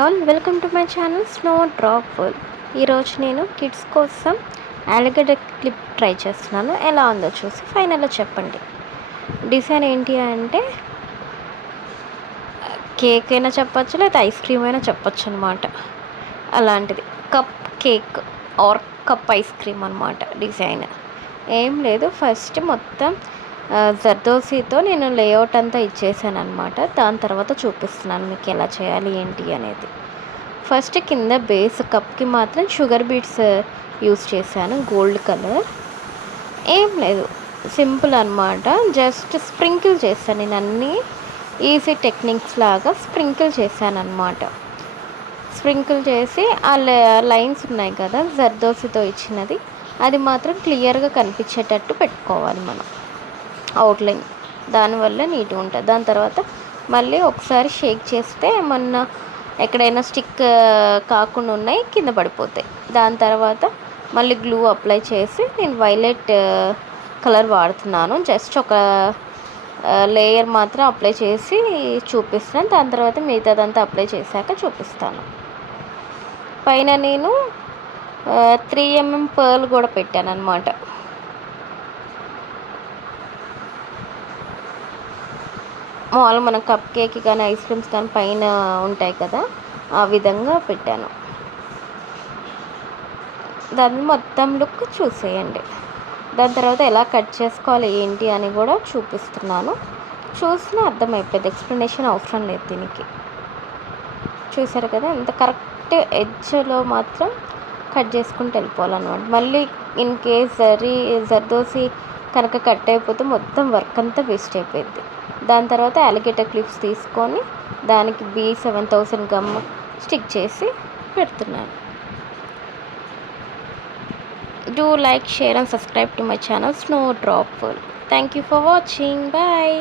All welcome to my channel snow drop world. ఈరోజు నేను kids కోసం అలిగేటర్ క్లిప్ ట్రై చేస్తున్నాను. ఎలా ఉందో చూసి ఫైనల్లో చెప్పండి. డిజైన్ ఏంటి అంటే కేక్ అయినా చెప్పచ్చు, లేదా ఐస్ క్రీమ్ అయినా చెప్పచ్చు అనమాట. అలాంటిది cup cake or cup ice cream అనమాట. డిజైన్ ఏం లేదు, ఫస్ట్ మొత్తం జర్దోసీతో నేను లేఅవుట్ అంతా ఇచ్చేసాను అనమాట. దాని తర్వాత చూపిస్తున్నాను మీకు ఎలా చేయాలి ఏంటి అనేది. ఫస్ట్ కింద బేస్ కప్కి మాత్రం షుగర్ బీట్స్ యూస్ చేశాను, గోల్డ్ కలర్. ఏం లేదు, సింపుల్ అనమాట. జస్ట్ స్ప్రింకిల్ చేశాను నేను, అన్నీ ఈజీ టెక్నిక్స్ లాగా స్ప్రింకిల్ చేశాను అనమాట. స్ప్రింకిల్ చేసి ఆ లైన్స్ ఉన్నాయి కదా జర్దోసితో ఇచ్చినది, అది మాత్రం క్లియర్గా కనిపించేటట్టు పెట్టుకోవాలి మనం అవుట్లైన్. దానివల్ల నీట్గా ఉంటుంది. దాని తర్వాత మళ్ళీ ఒకసారి షేక్ చేస్తే ఏమన్నా ఎక్కడైనా స్టిక్ కాకుండా ఉన్నాయి, కింద పడిపోతాయి. దాని తర్వాత మళ్ళీ గ్లూ అప్లై చేసి నేను వైలెట్ కలర్ వాడుతున్నాను. జస్ట్ ఒక లేయర్ మాత్రం అప్లై చేసి చూపిస్తాను. దాని తర్వాత మిగతాదంతా అప్లై చేశాక చూపిస్తాను. పైన నేను 3mm పర్ల్ కూడా పెట్టాను అనమాట. మామూలుగా మనం కప్ కేక్ కానీ ఐస్ క్రీమ్స్ కానీ పైన ఉంటాయి కదా, ఆ విధంగా పెట్టాను. దాన్ని మొత్తం లుక్ చూసేయండి. దాని తర్వాత ఎలా కట్ చేసుకోవాలి ఏంటి అని కూడా చూపిస్తున్నాను. చూసినా అర్థమైపోయింది, ఎక్స్ప్లెనేషన్ అవసరం లేదు దీనికి. చూసారు కదా, ఎంత కరెక్ట్ ఎడ్జ్లో మాత్రం కట్ చేసుకుంటూ వెళ్ళిపోవాలన్నమాట. మళ్ళీ ఇన్ కేస్ జర్దోసి కనుక కట్ అయిపోతే మొత్తం వర్క్ అంతా వేస్ట్ అయిపోయింది. దాని తర్వాత అలిగేటర్ క్లిప్స్ తీసుకొని దానికి B7000 గమ్ స్టిక్ చేసి పెడుతున్నాను. Do like, share and subscribe to my channel Snow Drop World. Thank you for watching. Bye.